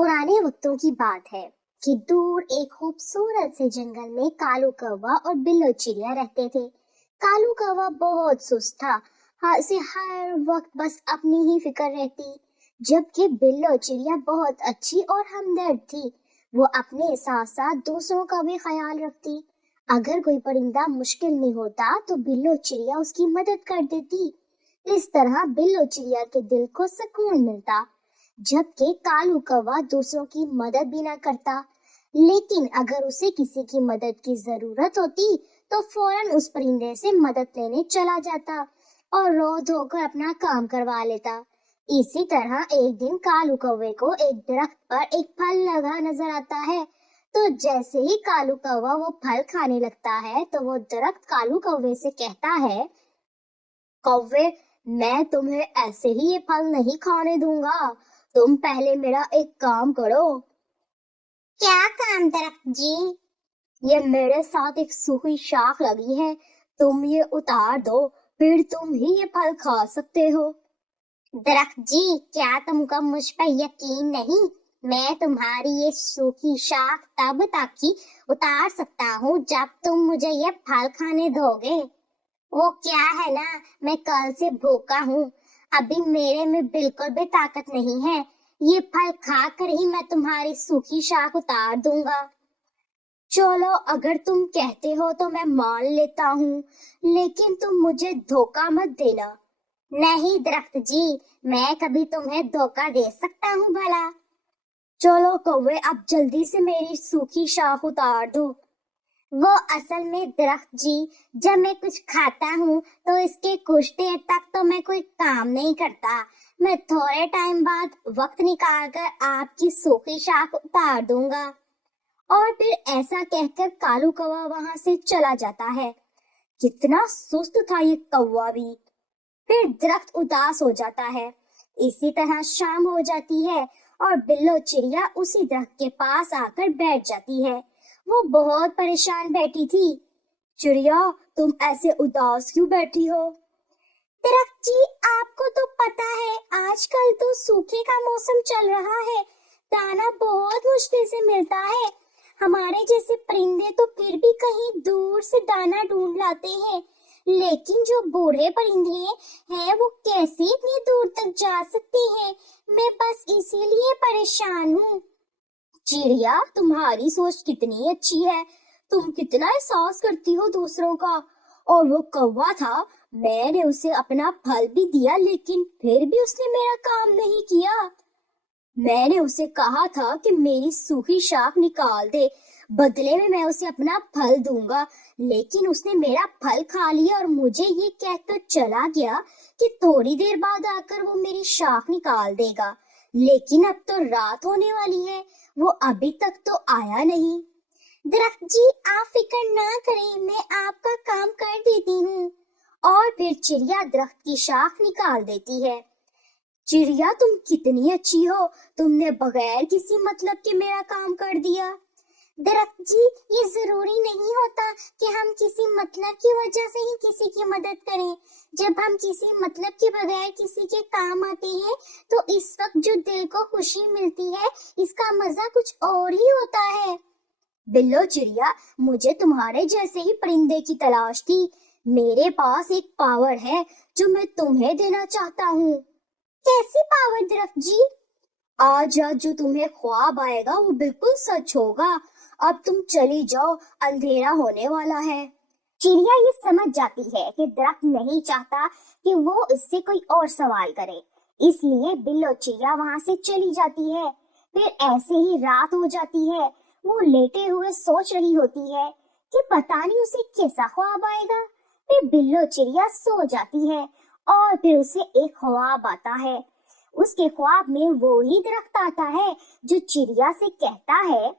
पुराने वक्तों की बात है कि दूर एक खूबसूरत से जंगल में कालू कौवा और बिल्लो चिड़िया रहते थे। कालू कौवा बहुत सुस्त था, से हर वक्त बस अपनी ही फिक्र रहती, जबकि बिल्लो चिड़िया बहुत अच्छी और हमदर्द थी। वो अपने साथ साथ दूसरों का भी ख्याल रखती। अगर कोई परिंदा मुश्किल में होता तो बिल्लो चिड़िया उसकी मदद कर देती। इस तरह बिल्लो चिड़िया के दिल को सुकून मिलता, जबकि कालू कौवा दूसरों की मदद भी ना करता। लेकिन अगर उसे किसी की मदद की जरूरत होती तो फौरन उस परिंदे से मदद लेने चला जाता और रो धोकर अपना काम करवा लेता। इसी तरह एक दिन कालू कौवे को एक दरख्त पर एक फल लगा नजर आता है। तो जैसे ही कालू कौवा वो फल खाने लगता है तो वो दरख्त कालू कौवे से कहता है, कौवे, मैं तुम्हें ऐसे ही ये फल नहीं खाने दूंगा। तुम पहले मेरा एक काम करो। क्या काम दरख्त जी? ये मेरे साथ एक सूखी शाख लगी है, तुम ये उतार दो, फिर तुम ही ये फल खा सकते हो। दरख्त जी, क्या तुमको मुझ पर यकीन नहीं? मैं तुम्हारी ये सूखी शाख तब तक ही उतार सकता हूँ जब तुम मुझे ये फल खाने दोगे। वो क्या है ना, मैं कल से भूखा हूँ, अभी मेरे में बिल्कुल भी ताकत नहीं है। ये फल खाकर ही मैं तुम्हारी सूखी शाख उतार दूंगा। चलो, अगर तुम कहते हो तो मैं मान लेता हूँ, लेकिन तुम मुझे धोखा मत देना। नहीं दरख्त जी, मैं कभी तुम्हें धोखा दे सकता हूँ भला? चलो कौवे, अब जल्दी से मेरी सूखी शाख उतार दो। वो असल में दरख्त जी, जब मैं कुछ खाता हूँ तो इसके कुछ देर तक तो मैं कोई काम नहीं करता। मैं थोड़े टाइम बाद वक्त निकालकर आपकी सूखी शाख उतार दूंगा। और फिर ऐसा कहकर कालू कौवा वहां से चला जाता है। कितना सुस्त था ये कौवा भी। फिर दरख्त उदास हो जाता है। इसी तरह शाम हो जाती है और बिल्लो चिड़िया उसी दरख्त के पास आकर बैठ जाती है। वो बहुत परेशान बैठी थी। चिड़िया, तुम ऐसे उदास क्यों बैठी हो? दरख्त जी, आपको तो पता है आजकल तो सूखे का मौसम चल रहा है, दाना बहुत मुश्किल से मिलता है। हमारे जैसे परिंदे तो फिर भी कहीं दूर से दाना ढूंढ लाते हैं, लेकिन जो बूढ़े परिंदे हैं वो कैसे इतनी दूर तक जा सकते हैं? मैं बस इसीलिए परेशान हूँ। चिड़िया, तुम्हारी सोच कितनी अच्छी है, तुम कितना एहसास करती हो दूसरों का। और वो कौवा था, मैंने उसे अपना फल भी दिया, लेकिन फिर भी उसने मेरा काम नहीं किया। मैंने उसे कहा था कि मेरी सूखी शाख निकाल दे, बदले में मैं उसे अपना फल दूंगा, लेकिन उसने मेरा फल खा लिया और मुझे ये कहकर चला गया कि थोड़ी देर बाद आकर वो मेरी शाख निकाल देगा। लेकिन अब तो रात होने वाली है, वो अभी तक तो आया नहीं। दरख्त जी, आप फिक्र ना करें, मैं आपका काम कर देती हूँ। और फिर चिड़िया दरख्त की शाख निकाल देती है। चिड़िया, तुम कितनी अच्छी हो, तुमने बगैर किसी मतलब के मेरा काम कर दिया। दरख्त जी, ये जरूरी नहीं होता कि हम किसी मतलब की वजह से ही किसी की मदद करें। जब हम किसी मतलब के बगैर किसी के काम आते हैं तो इस वक्त जो दिल को खुशी मिलती है, इसका मजा कुछ और ही होता है। बिल्लो चिड़िया, मुझे तुम्हारे जैसे ही परिंदे की तलाश थी। मेरे पास एक पावर है जो मैं तुम्हें देना चाहता हूँ। कैसी पावर दरख्त जी? आज जो तुम्हें ख्वाब आएगा वो बिल्कुल सच होगा। अब तुम चली जाओ, अंधेरा होने वाला है। चिड़िया ये समझ जाती है कि दरख्त नहीं चाहता कि वो इससे कोई और सवाल करे, इसलिए बिल्लो चिड़िया वहां से चली जाती है। फिर ऐसे ही रात हो जाती है। वो लेटे हुए सोच रही होती है कि पता नहीं उसे कैसा ख्वाब आएगा। फिर बिल्लो चिड़िया सो जाती है और फिर उसे एक ख्वाब आता है। उसके ख्वाब में वो ही दरख्त आता है जो चिड़िया से कहता है,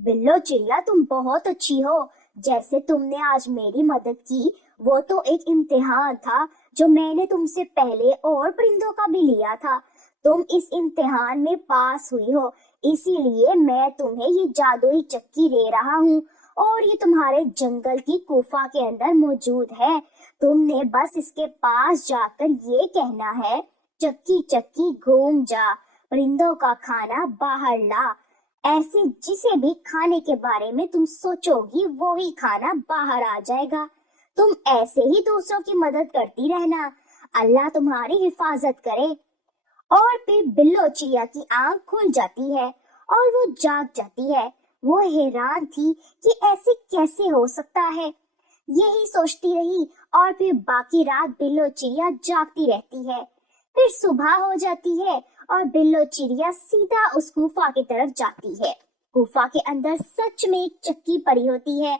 बिल्लो चिड़िया, तुम बहुत अच्छी हो। जैसे तुमने आज मेरी मदद की, वो तो एक इम्तिहान था जो मैंने तुमसे पहले और परिंदों का भी लिया था। तुम इस इम्तिहान में पास हुई हो, इसीलिए मैं तुम्हें ये जादुई चक्की दे रहा हूँ और ये तुम्हारे जंगल की गुफा के अंदर मौजूद है। तुमने बस इसके पास जाकर ये कहना है, चक्की चक्की घूम जा, परिंदों का खाना बाहर ला। ऐसे जिसे भी खाने के बारे में तुम सोचोगी वो ही खाना बाहर आ जाएगा। तुम ऐसे ही दूसरों की मदद करती रहना। अल्लाह तुम्हारी हिफाजत करे। और फिर बिल्लो चिड़िया की आंख खुल जाती है और वो जाग जाती है। वो हैरान थी कि ऐसे कैसे हो सकता है। यही सोचती रही और फिर बाकी रात बिल्लो चिड़िया जागती रहती है। फिर सुबह हो जाती है और बिल्लो चिड़िया सीधा उस गुफा की तरफ जाती है। गुफा के अंदर सच में एक चक्की पड़ी होती है।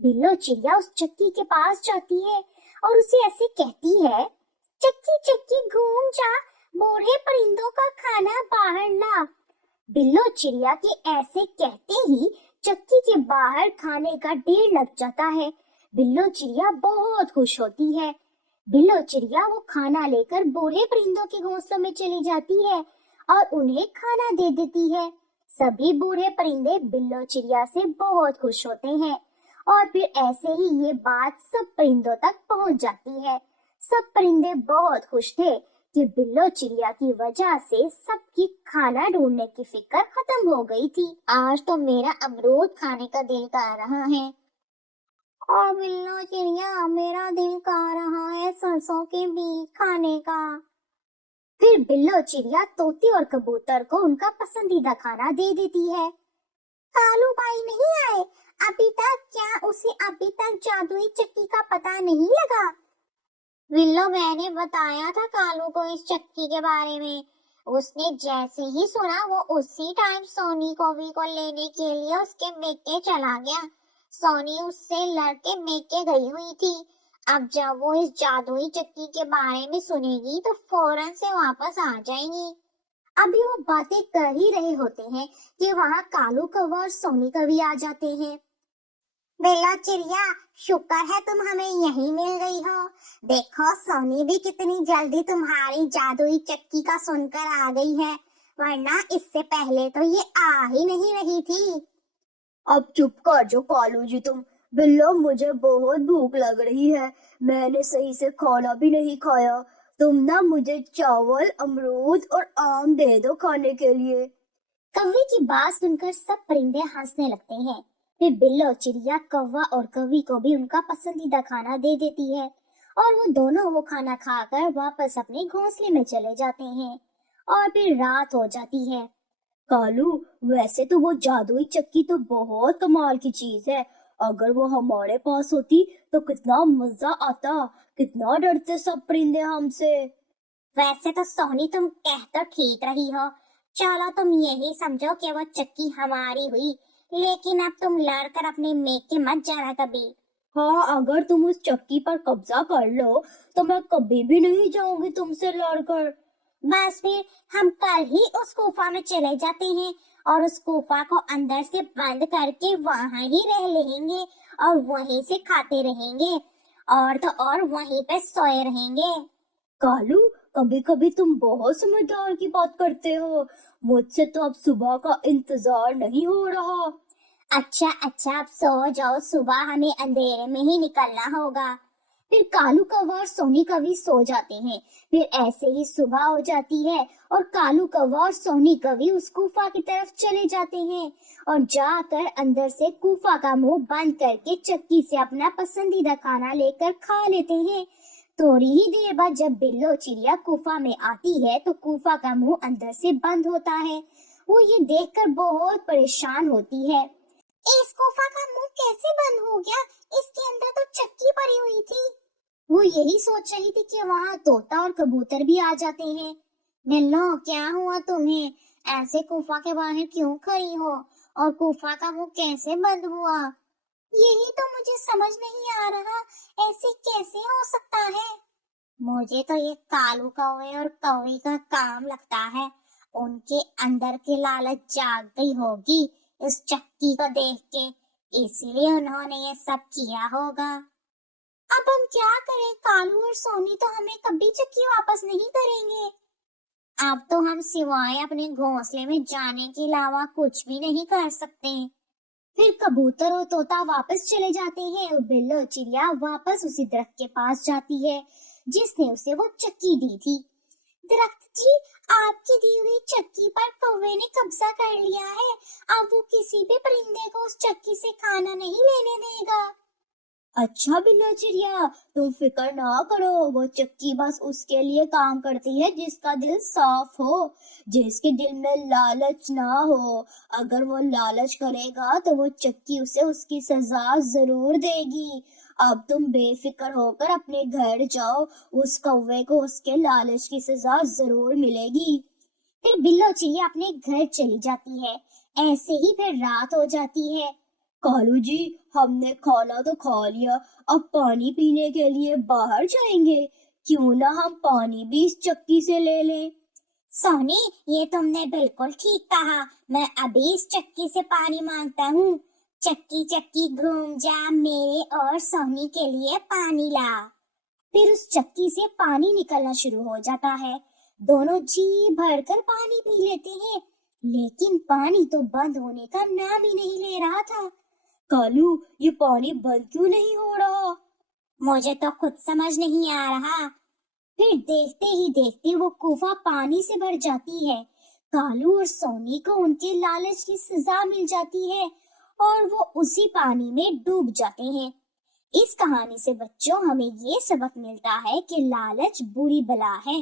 बिल्लो चिड़िया उस चक्की के पास जाती है और उसे ऐसे कहती है, चक्की चक्की घूम जा, बूढ़े परिंदों का खाना बाहर ला। बिल्लो चिड़िया के ऐसे कहते ही चक्की के बाहर खाने का ढेर लग जाता है। बिल्लो चिड़िया बहुत खुश होती है। बिल्लो चिड़िया वो खाना लेकर बूढ़े परिंदों के घोंसलों में चली जाती है और उन्हें खाना दे देती है। सभी बूढ़े परिंदे बिल्लो चिड़िया से बहुत खुश होते हैं और फिर ऐसे ही ये बात सब परिंदों तक पहुंच जाती है। सब परिंदे बहुत खुश थे कि बिल्लो चिड़िया की वजह से सबकी खाना ढूंढने की फिक्र खत्म हो गई थी। आज तो मेरा अमरूद खाने का दिल कर रहा है। और बिल्लो चिड़िया, मेरा दिल कर रहा है सरसों के बीज खाने का। फिर बिल्लो चिड़िया तोते और कबूतर को उनका पसंदीदा खाना दे देती है। कालू भाई नहीं आए अभी तक? क्या उसे अभी तक जादुई चक्की का पता नहीं लगा? बिल्लो, मैंने बताया था कालू को इस चक्की के बारे में। उसने जैसे ही सुना वो उसी टाइम सोनी कौवी को लेने के लिए उसके मेके चला गया। सोनी उससे लड़के मेके गई हुई थी। अब जब वो इस जादुई चक्की के बारे में सुनेगी तो फौरन से वापस आ जाएगी। अभी वो बातें कर ही रहे होते हैं कि वहाँ कालू कौवा और सोनी कौवी आ जाते हैं। बिल्लो चिड़िया, शुक्र है तुम हमें यहीं मिल गई हो। देखो सोनी भी कितनी जल्दी तुम्हारी जादुई चक्की का सुनकर आ गई है, वरना इससे पहले तो ये आ ही नहीं रही थी। अब चुप कर जो कालू जी तुम। बिल्लो, मुझे बहुत भूख लग रही है। मैंने सही से खाना भी नहीं खाया। तुम ना मुझे चावल, अमरूद और आम दे दो खाने के लिए। कौवे की बात सुनकर सब परिंदे हंसने लगते हैं। फिर बिल्लो चिड़िया कौवा और कौवी को भी उनका पसंदीदा खाना दे देती है और वो दोनों वो खाना खाकर वापस अपने घोंसले में चले जाते हैं और फिर रात हो जाती है। कालू, वैसे तो वो जादुई चक्की तो बहुत कमाल की चीज है। अगर वो हमारे पास होती तो कितना मजा आता। कितना डरते सब परिंदे हमसे। वैसे तो सोनी तुम कह तो ठीक रही हो। चलो तुम यही समझो कि वो चक्की हमारी हुई, लेकिन अब तुम लड़कर अपने मेके मत जाना कभी। हाँ, अगर तुम उस चक्की पर कब्जा कर लो तो मैं कभी भी नहीं जाऊंगी तुमसे लड़कर। बस फिर हम कल ही उस गुफा में चले जाते हैं और उस गुफा को अंदर से बंद करके वहां ही रह लेंगे और वहीं से खाते रहेंगे और तो और वहीं पे सोए रहेंगे। कालू, कभी कभी तुम बहुत समझदार की बात करते हो। मुझसे तो अब सुबह का इंतजार नहीं हो रहा। अच्छा अब सो जाओ, सुबह हमें अंधेरे में ही निकलना होगा। फिर कालू कौवा और सोनी कौवी सो जाते हैं। फिर ऐसे ही सुबह हो जाती है और कालू कौवा और सोनी कौवी उस गुफा की तरफ चले जाते हैं और जाकर अंदर से गुफा का मुंह बंद करके चक्की से अपना पसंदीदा खाना लेकर खा लेते हैं। थोड़ी ही देर बाद जब बिल्लो चिड़िया गुफा में आती है तो गुफा का मुंह अंदर से बंद होता है। वो ये देखकर बहुत परेशान होती है। इस गुफा का मुंह कैसे बंद हो गया? इसके अंदर तो चक्की पड़ी हुई थी। वो यही सोच रही थी कि वहाँ तोता और कबूतर भी आ जाते हैं। बिल्लो, क्या हुआ तुम्हें? ऐसे गुफा के बाहर क्यों खड़ी हो और गुफा का मुंह कैसे बंद हुआ? यही तो मुझे समझ नहीं आ रहा, ऐसे कैसे हो सकता है? मुझे तो ये कालू कौवे और कौवी का काम लगता है। उनके अंदर की लालच जाग गई होगी इस चक्की को देख के, इसलिए उन्होंने ये सब किया होगा। अब हम क्या करें? कालू और सोनी तो हमें कभी चक्की वापस नहीं करेंगे। अब तो हम सिवाय अपने घोंसले में जाने के अलावा कुछ भी नहीं कर सकते। फिर कबूतर और तोता वापस चले जाते हैं और बिल्लो चिड़िया वापस उसी दरख्त के पास जाती है जिसने उसे वो चक्की दी थी। दरख्त जी, आपकी दी हुई चक्की पर कौवे ने कब्जा कर लिया है। अब वो किसी भी परिंदे को उस चक्की से खाना नहीं लेने देगा। अच्छा बिल्लो चिड़िया, तुम फिक्र ना करो, वो चक्की बस उसके लिए काम करती है जिसका दिल साफ हो, जिसके दिल में लालच ना हो। अगर वो लालच करेगा तो वो चक्की उसे उसकी सजा जरूर देगी। अब तुम बेफिक्र होकर अपने घर जाओ, उस कौवे को उसके लालच की सजा जरूर मिलेगी। फिर बिल्लो चिड़िया अपने घर चली जाती है। ऐसे ही फिर रात हो जाती है। कालू जी, हमने खाना तो खा लिया, अब पानी पीने के लिए बाहर जाएंगे। क्यों ना हम पानी भी इस चक्की से ले लें। सोनी, ये तुमने बिल्कुल ठीक कहा। मैं अभी इस चक्की से पानी मांगता हूँ। चक्की चक्की घूम जा, मेरे और सोनी के लिए पानी ला। फिर उस चक्की से पानी निकलना शुरू हो जाता है। दोनों जी भरकर पानी पी लेते हैं, लेकिन पानी तो बंद होने का नाम ही नहीं ले रहा था। कालू, ये पानी बंद क्यों नहीं हो रहा? मुझे तो खुद समझ नहीं आ रहा। फिर देखते ही देखते वो कुआं पानी से भर जाती है। कालू और सोनी को उनके लालच की सजा मिल जाती है और वो उसी पानी में डूब जाते हैं। इस कहानी से बच्चों हमें ये सबक मिलता है कि लालच बुरी बला है।